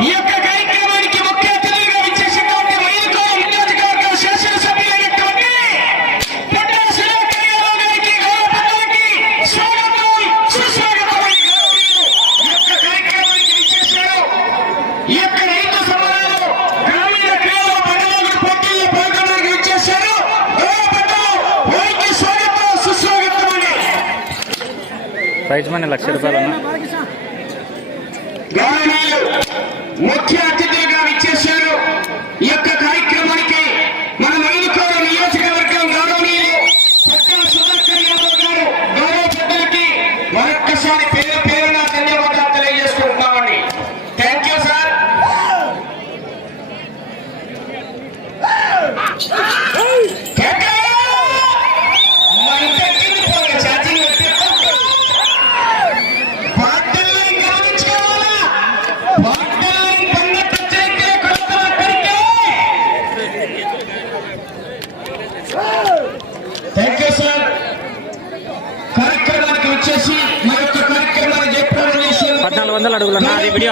Yep.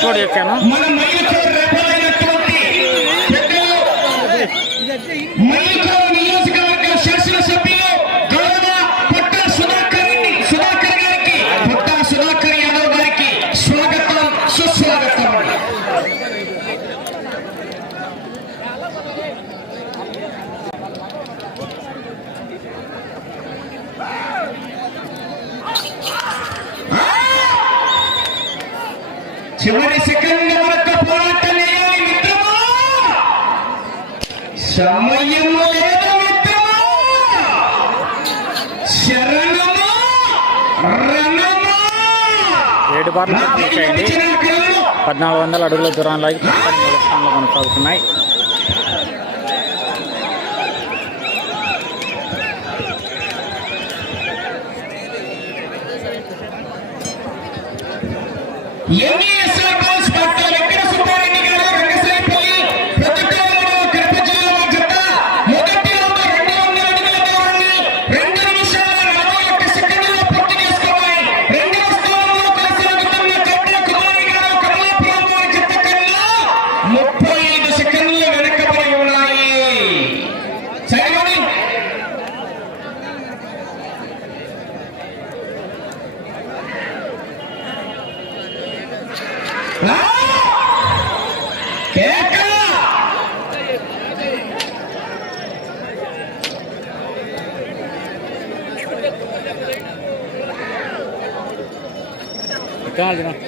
¿Por qué no? Parliament వచ్చాయండి పద్నాలుగు వందల అడుగుల దూరంలో స్థానంలో కొనసాగుతున్నాయి Yeah. 干着呢。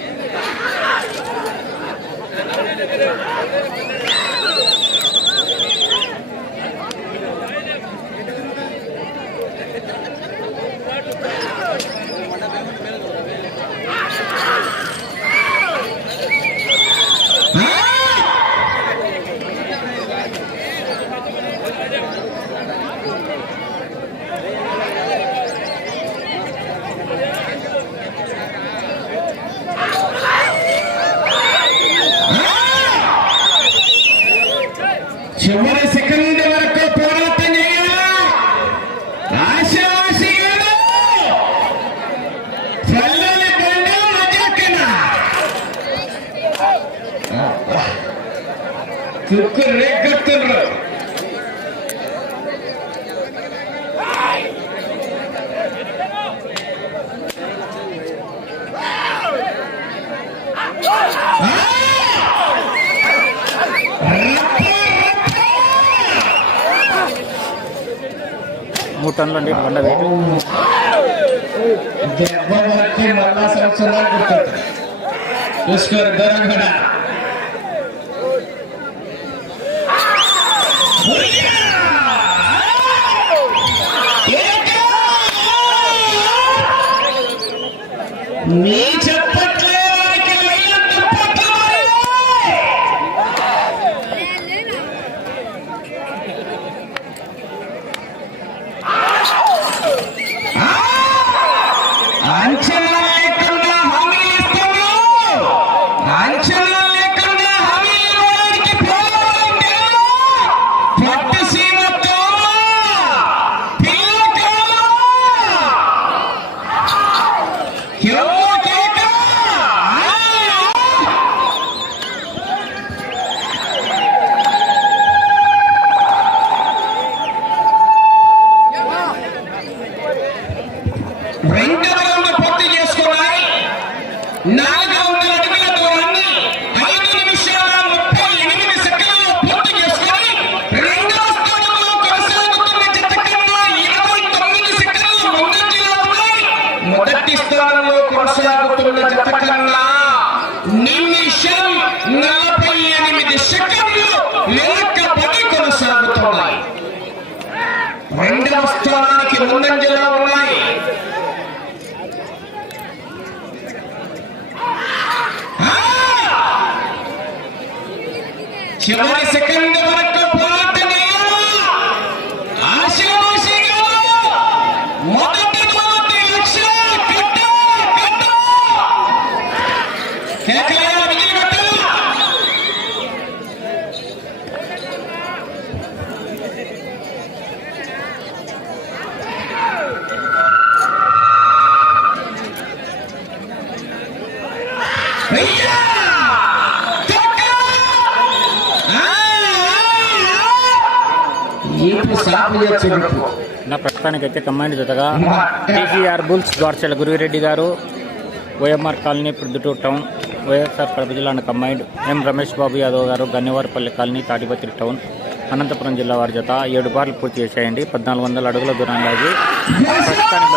మూడు టన్నులు అండి బండ వెయిట్ సంవత్సరాలు చూసుకోరు దూరం Action! నా ప్రస్తుతానికైతే కమాండ్ జతగా టీసీఆర్ బుల్స్ ద్వార్చల గురువిరెడ్డి గారు YMR colony Proddatur town YSR Kadapa జిల్లా అన్న కంబైండ్ ఎం రమేష్ బాబు యాదవ్ గారు గన్నివారిపల్లి కాలనీ తాటిపత్రి టౌన్ అనంతపురం జిల్లా వారి జత ఏడు బార్లు పూర్తి చేసేయండి పద్నాలుగు వందల అడుగుల దూరం లాగి ప్రస్తుతానికి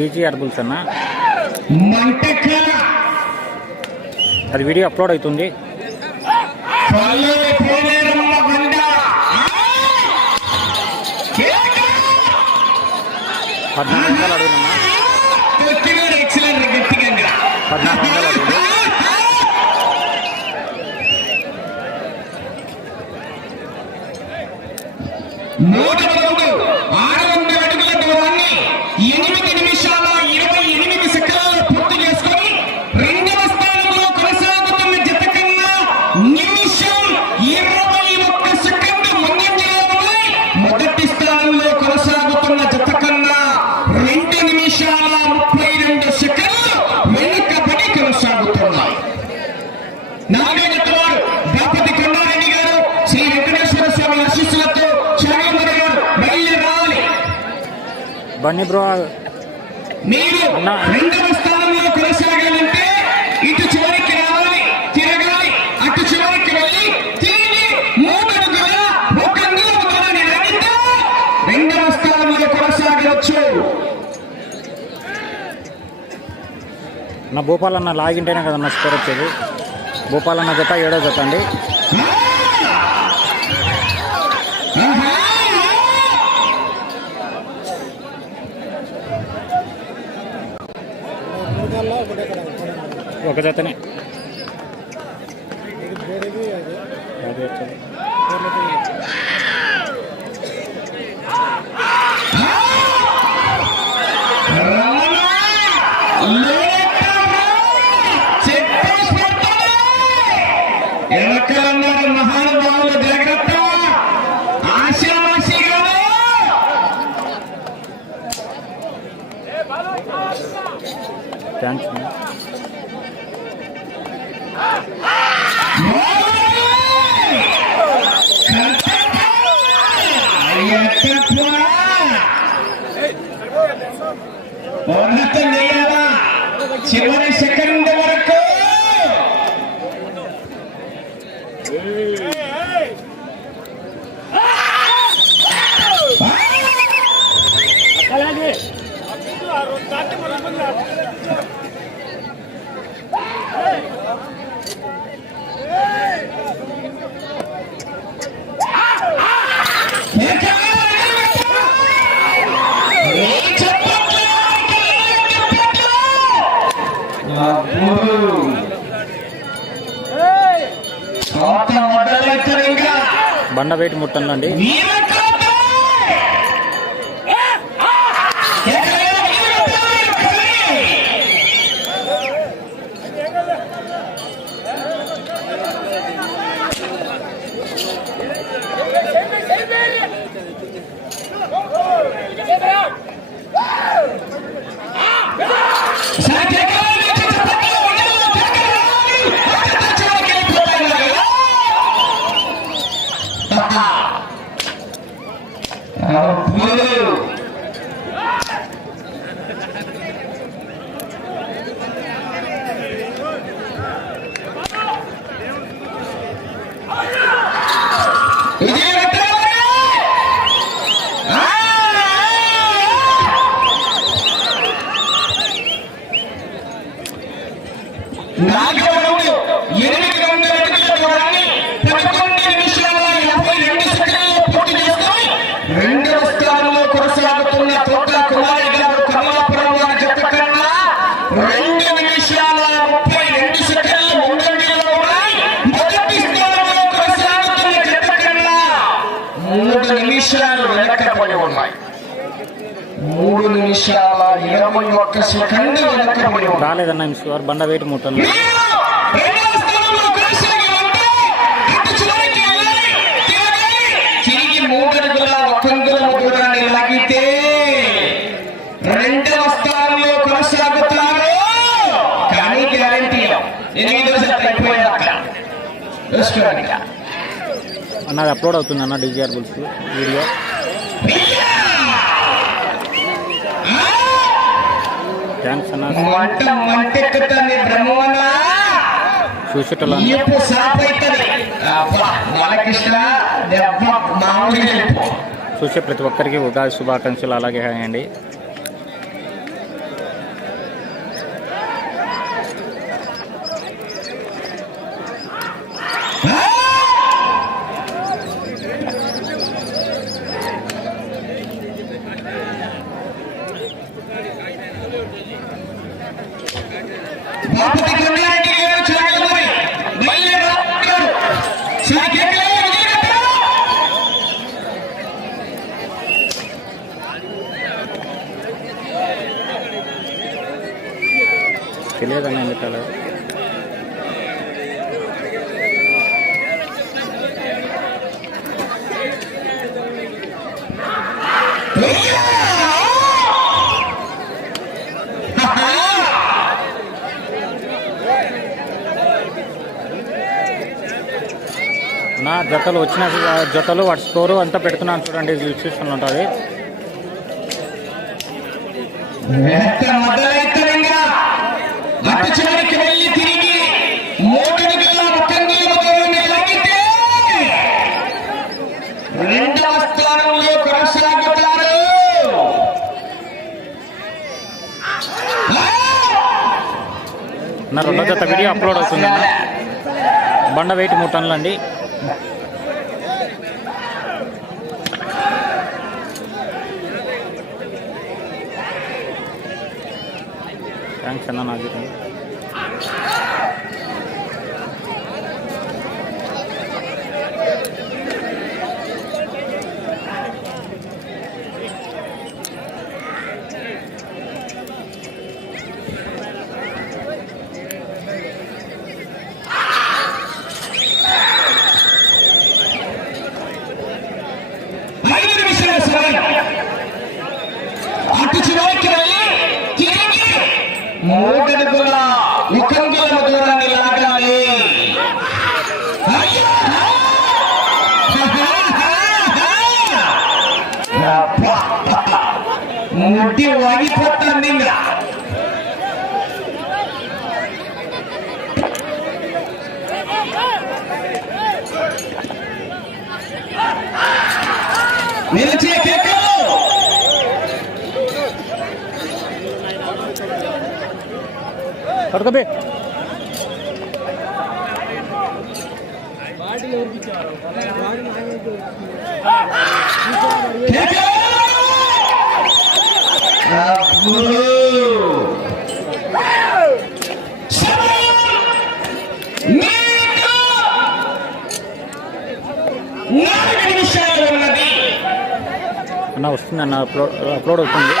డీజీఆర్ బుల్స్ అన్న. అది వీడియో అప్లోడ్ అవుతుంది! పద్నాలుగు వందల కొట్టినాడు ఎక్సలెంట్ గట్టిగా పద్నాలుగు వందల అడుగులు మూడవ రౌండ్ ఆరు వందల అడుగుల దూరాన్ని ఎనిమిది నిమిషాల ఇరవై ఎనిమిది సెకండ్లలో పూర్తి చేసుకొని రెండవ స్థానంలో కొనసాగుతున్న జత కన్నా నిమిషం ఇరవై ఒక్క సెకండ్ ముందంజలో ఉన్నాయి మొదటి స్థానంలో కొనసాగుతున్న జత కన్నా రెండు నిమిషాల ముప్పై రెండు సెకండ్లు వెనుకబడి కొనసాగుతున్నాయి నాలుగో జత వారు బాపతి కొండారెడ్డి గారు శ్రీ వెంకటేశ్వర స్వామి ఆశీస్సులతో చాగందర గారు బయలుదేరి రావాలి బన్నీ బ్రో. మీరు అన్నా. రెండవ స్థానంలో కొనసాగాలంటే ఇటు చివరికి రావాలి తిరగాలి అటు చివరికి వెళ్ళి తిరిగి మూడు అడుగుల ఒక అంగుళం దూరాన్ని లాగితే రెండవ స్థానంలో కొనసాగవచ్చు. నా భూపాలన్న లాగింటేనే కదన్న స్కోర్ వచ్చేది. భూపాలన్న జత ఏడో జత అండి. ఒక జతనే అది వచ్చేది. రమణ! లేటరా! చెప్పేసి పెడతాడు! వెనకాలన్నారు మహానుభావులు జాగ్రత్త ఆశావాసిగాను థ్యాంక్స్ చివరి సెకండ్ వరకు. అలాగే. బండ వెయిట్ ముట్టండి Nagra. రాలేదన్న ఎంసీఆర్ బండ వెయిట్ తిరగాలి. తిరిగి మూడడుగుల ఒకంగుల దూరాన్ని లాగితే రెండవ స్థానంలో కొనసాగుతారు కానీ గ్యారంటీ ఎనిమిదో సెట్ అయిపోయాక చూసుకోండి. అన్నది అప్లోడ్ అవుతుంది అన్న డీజీఆర్ బుల్స్ వీడియో థ్యాంక్స్ అన్న మంట మంటెక్కుతుంది సాపైతుంది మామూలుగా చూసే ప్రతి ఒక్కరికి ఉగాది శుభాకాంక్షలు. అలాగే హాయ్ అండి. నా జతలు వచ్చిన జతలు వాటి స్కోరు అంతా పెడుతున్నాను చూడండి చూపిస్తున్న ఉంటుంది. రెండవ స్థానంలో కొనసాగుతారు. నా రెండో జత వీడియో అప్లోడ్ అవుతుంది బండ వెయిట్ మూడు టన్నులు అండి. థ్యాంక్స్ అన్న నాకు ఐదు నిమిషాల సమయం అటు చివరికి వెళ్ళి తిరిగి మూడడుగుల ముఖంగుల దూరాన్ని లాగాలి అయ్యా! అబ్బా! ముడ్డి వాగిపోతుంది నిలిచే కేకలు. పడుకోబే. అన్న వస్తుంది అన్న అప్లోడ్ అప్లోడ్ అవుతుంది.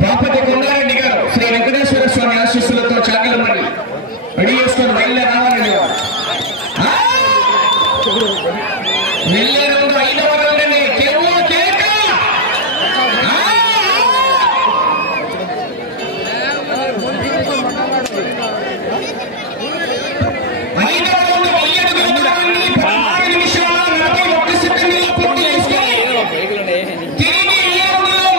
బాపతి కొండారెడ్డి గారు శ్రీ వెంకటేశ్వర స్వామి ఆశీస్సులతో చాగలమని రెడీ చేసుకొని వెళ్ళే రావాలండి వారు. వెళ్ళే రెండు ఐదవ రౌండ్ని కేవో కేక ఆ! ఐదవ రౌండ్ వెయ్యి అడుగుల దూరాన్ని పదహారు నిమిషాల నలభై ఒక్క సెకండ్లలో పూర్తి చేసుకొని తిరిగి ఈ రౌండ్లో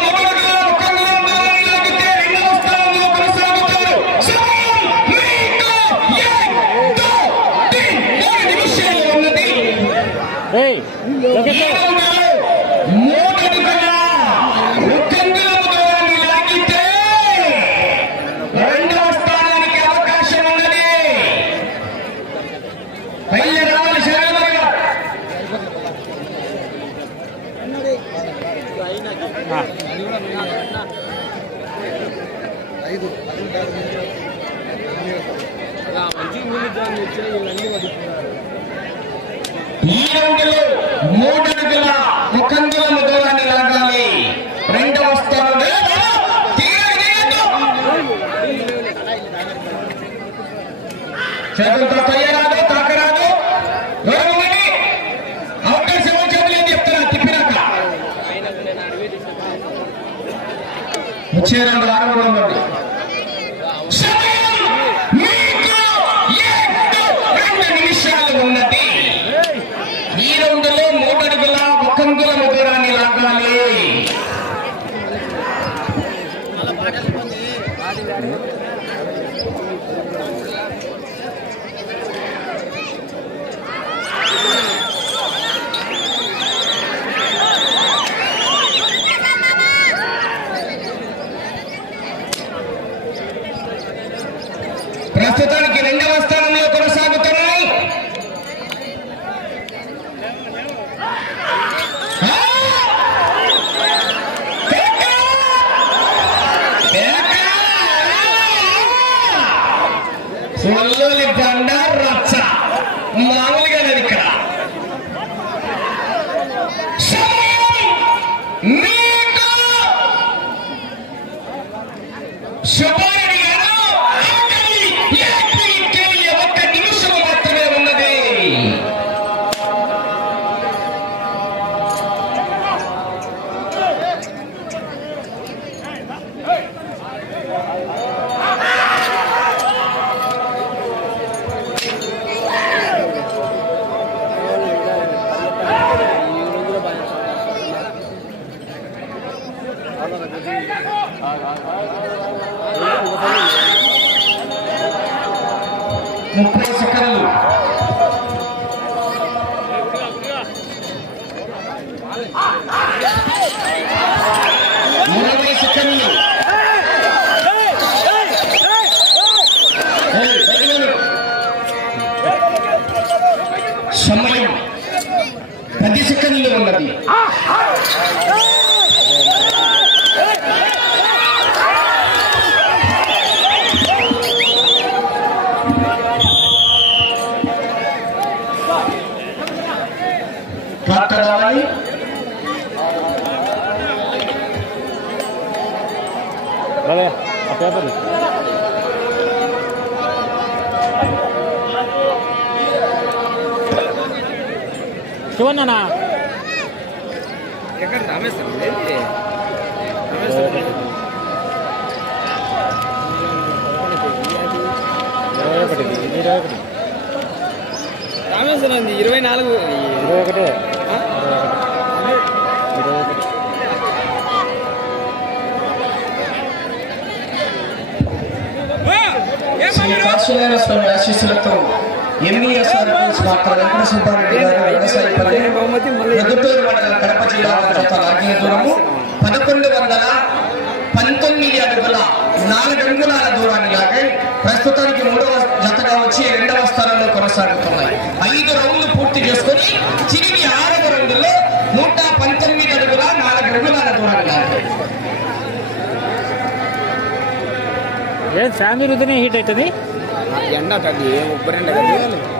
ఏయ్ ఈ రౌండ్లో మూడు అడుగుల ఒక్కంగుల దూరాన్ని లాగితే రెండవ స్థానానికి అవకాశం ఉన్నది పల్లె రావాలి శరణ్ గారు ఆ, ఈ రౌండ్లో మూడు అడుగుల ముఖంగుల దూరాన్ని లాగాలి రెండవ స్థానంలో తీయగా తీయొద్దు. చేతులతో తయ్యరాదు తాకరాదు దూరమని అవకాశం వచ్చేది చెప్తున్నా తిప్పినాక. వచ్చే శివన్నా ఎక్కడ? రామేశ్వరం ఇరవై నాలుగు ఇరవై ఒకటి? ఇరవై ఒకటి శ్రీ కాశీనారాయణ స్వామి ఆశీస్సులతో ఎంఈఎస్ఆర్ డాక్టర్ వెంకట సుబ్బారెడ్డి గారు కడప జిల్లా దూరము పదకొండు వందల పంతొమ్మిది అడుగుల నాలుగు అంగుళాల దూరాన్ని లాగి ప్రస్తుతానికి మూడవ జతగా వచ్చి రెండవ స్థానంలో కొనసాగుతున్నాయి. ఐదు రౌండ్లు పూర్తి చేసుకొని తిరిగి ఆరవ రౌండ్లో నూట పంతొమ్మిది అడుగుల నాలుగు అంగుళాల దూరాన్ని లాగాయి. ఏం శామీ రుద్దునే హీట్ అవుతుంది? ఎండ తగ్గి ఉబ్బరెండ కదా